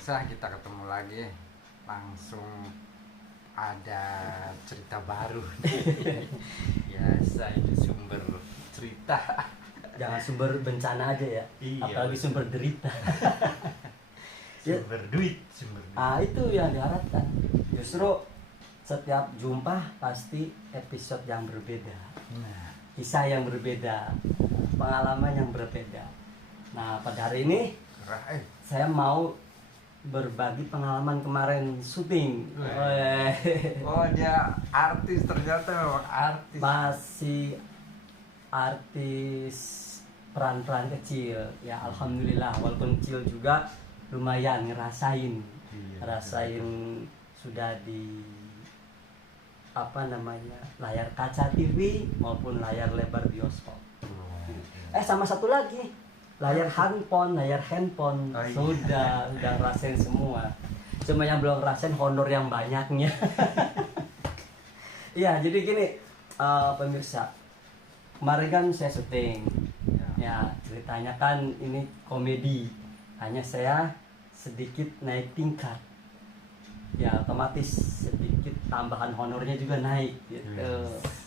pemirsa, kita ketemu lagi. Langsung ada cerita baru. Biasa itu sumber cerita. Jangan sumber bencana aja ya. Iya, apalagi betul. sumber derita. Sumber duit. Itu yang diharapkan. Justru setiap jumpa pasti episode yang berbeda, Nah, kisah yang berbeda, pengalaman yang berbeda. Nah, pada hari ini keren. saya mau berbagi pengalaman kemarin syuting. Oh, dia artis, ternyata memang artis. Masih artis peran-peran kecil ya, alhamdulillah, walaupun kecil juga lumayan ngerasain. Iya, Ngerasain sudah di layar kaca TV maupun layar lebar bioskop. Sama satu lagi, layar handphone. Oh, iya. Sudah ngerasain semua. Cuma yang belum ngerasain honor yang banyaknya. Iya, jadi gini, pemirsa, kemarin kan saya syuting. Ya, ceritanya kan ini komedi. Hanya saya sedikit naik tingkat. Ya, otomatis sedikit tambahan honornya juga naik gitu.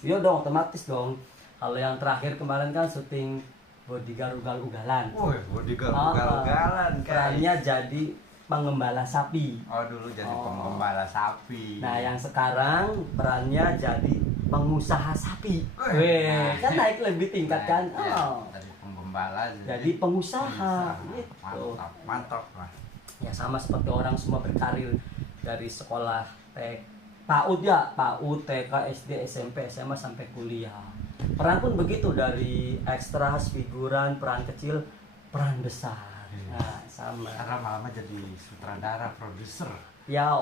Iya dong, otomatis dong. Kalau yang terakhir kemarin kan syuting bodyguard ugal-ugalan. Bodyguard ugal-ugalan kan. Perannya jadi pengembala sapi. Oh, dulu jadi pengembala sapi. Nah, yang sekarang perannya jadi pengusaha sapi. Nah. Kan naik lebih tingkat kan? Ya, dari pengembala Jadi pengusaha. Gitu. Mantap lah. Ya, sama seperti orang semua berkarir dari sekolah PAUD ya, PAUD, TK, SD, SMP, SMA sampai kuliah. Peran pun begitu, dari ekstras, figuran, peran kecil, peran besar. Nah, sama. Karena lama jadi sutradara, produser. Ya,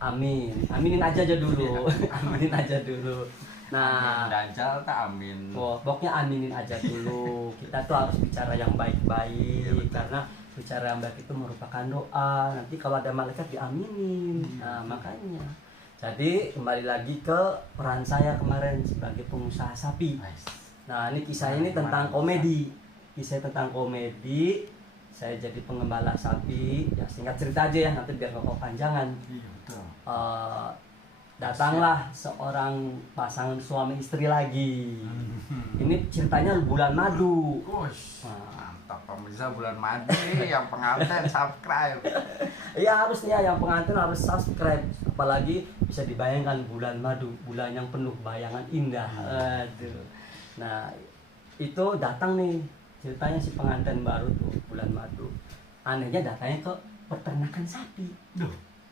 aminin aja dulu. Aminin aja dulu. Nah, Amin Dajjal tak amin. pokoknya aminin aja dulu. Kita tuh harus bicara yang baik-baik, Iya, betul. karena bicara yang baik itu merupakan doa. Nanti kalau ada malaikat diaminin. Nah, makanya. Jadi kembali lagi ke peran saya kemarin sebagai pengusaha sapi. Nah, ini kisah ini tentang komedi. Kisah tentang komedi. Saya jadi pengembala sapi. Ya, singkat cerita aja ya, nanti biar gak kepanjangan. Iya, betul. Datanglah seorang pasangan suami istri lagi. Ini ceritanya bulan madu. Mantap, pemirsa, bulan madu nih, yang pengantin subscribe. Iya, harusnya yang pengantin harus subscribe. Apalagi bisa dibayangkan bulan madu, bulan yang penuh bayangan indah. Aduh. Nah, itu datang nih, ceritanya si pengantin baru tuh bulan madu. Anehnya datangnya ke peternakan sapi.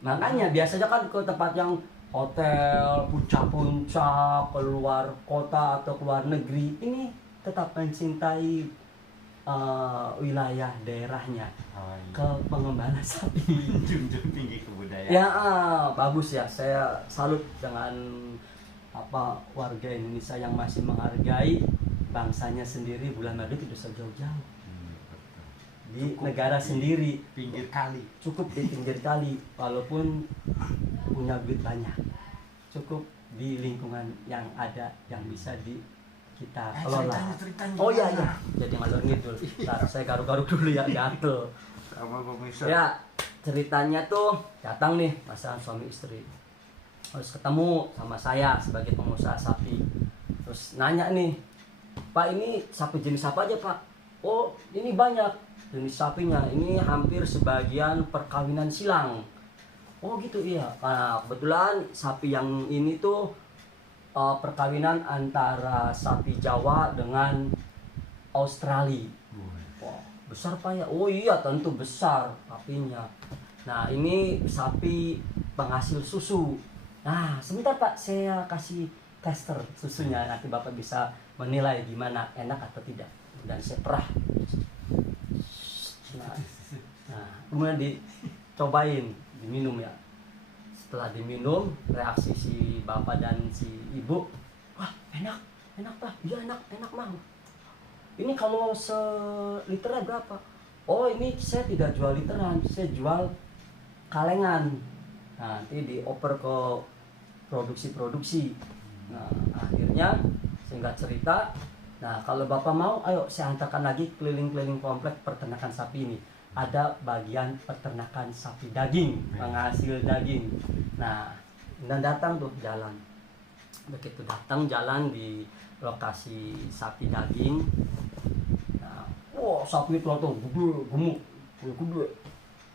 Makanya biasanya kan ke tempat yang hotel, puncak-puncak, keluar kota atau keluar negeri. Ini tetap mencintai wilayah daerahnya, ke pengembala sapi. Junjung tinggi kebudayaan. Ya, bagus ya. Saya salut dengan warga Indonesia yang masih menghargai bangsanya sendiri. Bulan madu tidak usah jauh-jauh. Di cukup negara sendiri, pinggir kali. Cukup di pinggir kali, walaupun punya duit banyak. Cukup di lingkungan yang ada, yang bisa kita kelola. Ceritanya Oh iya, jadi ngalor ngidul. Ntar saya garuk-garuk dulu ya, gatel. Sama pemirsa. Ya, ceritanya tuh datang nih pasangan suami istri. Harus ketemu sama saya sebagai pengusaha sapi. Terus nanya nih, Pak, ini sapi jenis apa aja, Pak? Oh, ini banyak jenis sapinya. Ini hampir sebagian perkawinan silang. Oh gitu, iya. Nah, kebetulan sapi yang ini tuh perkawinan antara sapi Jawa dengan Australia. Wah, besar Pak ya? Oh iya, tentu besar sapinya. Nah, ini sapi penghasil susu. Nah, sebentar Pak, saya kasih tester susunya. Nanti Bapak bisa menilai gimana, enak atau tidak. Dan saya perah. Nah, kemudian dicobain, diminum ya. Setelah diminum, reaksi si bapak dan si ibu, wah enak Pak, iya enak Mang. Ini kalau seliternya berapa? Oh, ini saya tidak jual literan, saya jual kalengan. Nah, nanti dioper ke produksi. Nah, akhirnya singkat cerita, nah kalau Bapak mau, ayo saya antarkan lagi keliling-keliling komplek peternakan sapi ini. ada bagian peternakan sapi daging, penghasil daging. Nah, dan datang tuh jalan. Begitu datang jalan di lokasi sapi daging. Nah, wah, sapi itu tuh gede, gemuk, gede.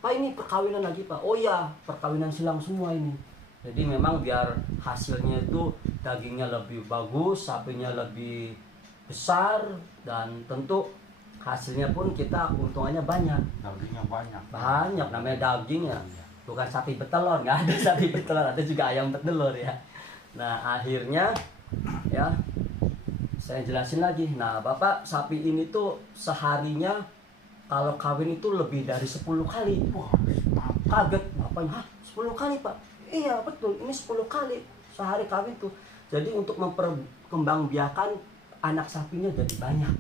Pak, ini perkawinan lagi, Pak. Oh iya, perkawinan silang semua ini. Jadi memang biar hasilnya itu dagingnya lebih bagus, sapinya lebih besar, dan tentu hasilnya pun kita keuntungannya banyak. Dagingnya banyak. Banyak, namanya daging ya. Bukan sapi betelor, nggak ada sapi betelor, ada juga ayam betelor ya. Nah, akhirnya ya saya jelasin lagi. Nah, Bapak, sapi ini tuh seharinya kalau kawin itu lebih dari 10 kali. Wah, Kaget, Bapaknya, hah, 10 kali, Pak? Iya, betul, ini 10 kali sehari kawin tuh. Jadi untuk memperkembangbiakan anak sapinya jadi banyak.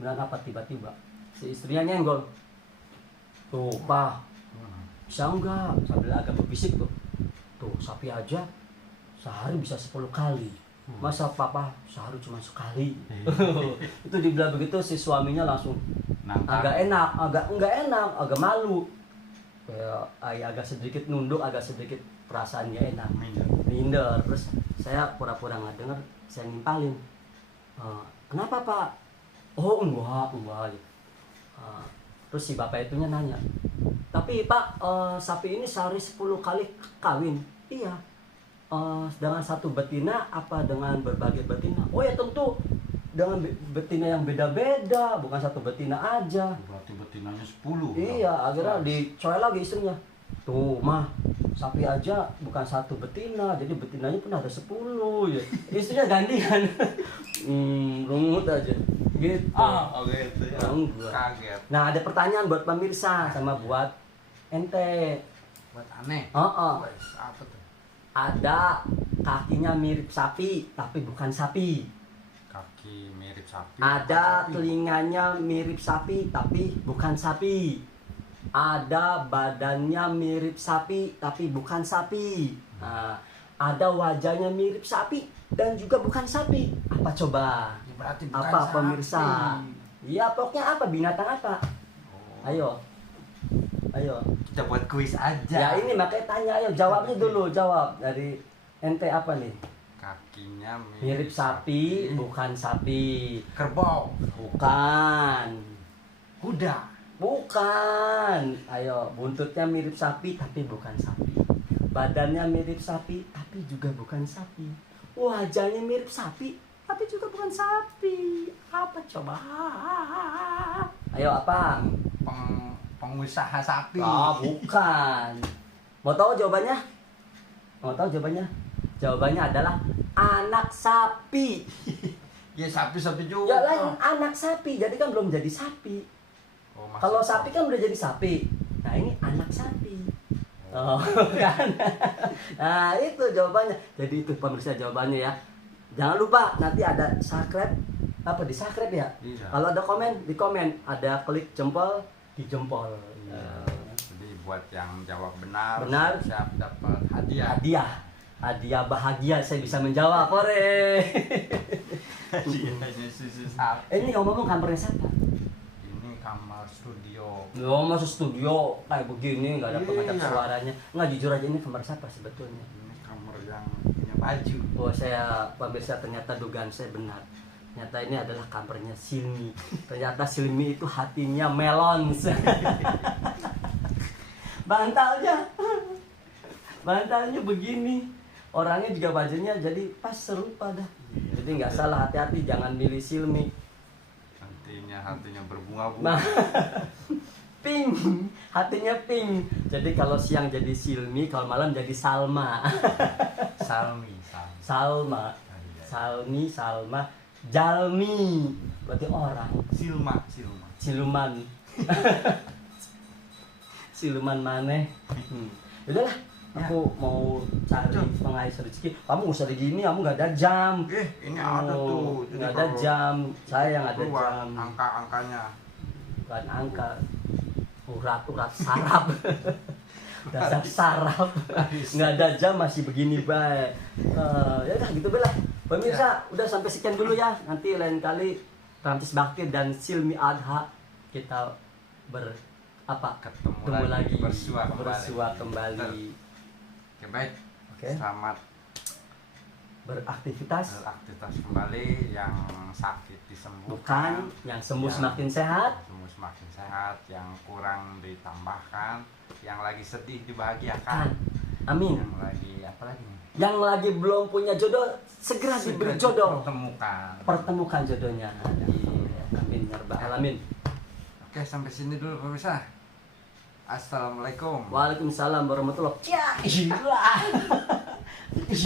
Bilang apa tiba-tiba si istrinya nyenggol, tuh Pak, bisa enggak, sambil agak berbisik tuh sapi aja sehari bisa 10 kali, masa papa sehari cuma sekali? Itu dibilang begitu, si suaminya langsung agak agak malu, kayak agak sedikit nunduk, agak sedikit perasaan gak enak, minder. Terus saya pura-pura nggak dengar, saya nimpalin, kenapa Pak? Oh enggak. Terus si bapak itunya nanya, tapi Pak, sapi ini sehari 10 kali kawin? Iya. Dengan satu betina apa dengan berbagai betina? Oh ya tentu dengan betina yang beda-beda, bukan satu betina aja. Berarti betinanya 10. Iya, akhirnya dicoel lagi istrinya. Tuh mah, sapi aja bukan satu betina, jadi betinanya pun ada 10 ya. Istrinya gantian. Rungut aja gitu. Gitu ya. Kaget. Nah, ada pertanyaan buat pemirsa sama buat ente. Buat aneh. Wes, apa tuh? Ada kakinya mirip sapi tapi bukan sapi. Kaki mirip sapi. Ada sapi. telinganya mirip sapi tapi bukan sapi. Ada badannya mirip sapi tapi bukan sapi. Nah, ada wajahnya mirip sapi dan juga bukan sapi. Apa coba? Berarti bukan Apa sapi. pemirsa? Iya, pokoknya apa, binatang apa? Oh. Ayo. Kita buat kuis aja. Ya ini makanya tanya, ayo jawabnya dulu, jawab dari ente apa nih? Kakinya Mirip sapi, bukan sapi. Kerbau. Bukan. Kuda. Bukan. Ayo, buntutnya mirip sapi tapi bukan sapi. Badannya mirip sapi tapi juga bukan sapi. Wajahnya mirip sapi tapi juga bukan sapi. Apa coba? Ayo apa? Pengusaha sapi. Bukan. Mau tahu jawabannya? Jawabannya adalah anak sapi. Ya sapi juga. Ya lain anak sapi, jadi kan belum jadi sapi. Kalau sapi kan udah jadi sapi. Nah, ini anak sapi. Oh, kan. Nah, itu jawabannya. Jadi itu pemirsa jawabannya ya. Jangan lupa nanti ada subscribe, apa di subscribe ya? Iya. Kalau ada komen, di komen, ada klik jempol di jempol. Iya. Jadi buat yang jawab benar, Benar. siap dapat hadiah. Hadiah bahagia, saya bisa menjawab. Ore. Hadiahnya susu sapi. Ini ngomong kamarnya siapa? Ini kamar studio. Oh, masuk studio kayak begini nggak ada pengacak Iya. suaranya. Nggak, jujur aja ini kamar siapa sebetulnya? Ini kamar yang punya baju. Oh, saya pemirsa, ternyata dugaan saya benar. Ternyata ini adalah kamarnya Silmi. Ternyata Silmi itu hatinya melon. Bantalnya begini. Orangnya juga bajunya jadi pas serupa dah. Jadi nggak salah, hati-hati jangan milih Silmi. Hatinya berbunga-bunga. Nah, pink, hatinya pink. Jadi kalau siang jadi Silmi, kalau malam jadi Salma. Salmi. Salma, Salma, Jalmi, berarti orang. Siluman. Siluman maneh. Udahlah, aku mau cari pengais rezeki. Kamu nggak usah begini, kamu nggak ada jam. Ini ada tuh. Jadi Nggak ada kalau jam, saya yang ada keluar jam. angka-angkanya. Bukan angka, urat saraf. Dasar saraf. Nggak ada jam masih begini baik. Ya udah gitu belah. Pemirsa, udah sampai sekian dulu ya. Nanti lain kali Ramsis Bakti dan Silmi Adha kita ketemu lagi, bersua kembali. Oke, baik. Oke. Selamat beraktivitas kembali, yang sakit bukan, disembuhkan, yang sembuh semakin sehat, yang kurang ditambahkan, yang lagi sedih dibahagiakan, amin. Yang lagi apa lagi nih? Yang lagi belum punya jodoh segera diberi jodoh, pertemukan jodohnya. Amin ya rabbal alamin. Oke, sampai sini dulu pemirsa. Assalamualaikum. Waalaikumsalam warahmatullahi wabarakatuh.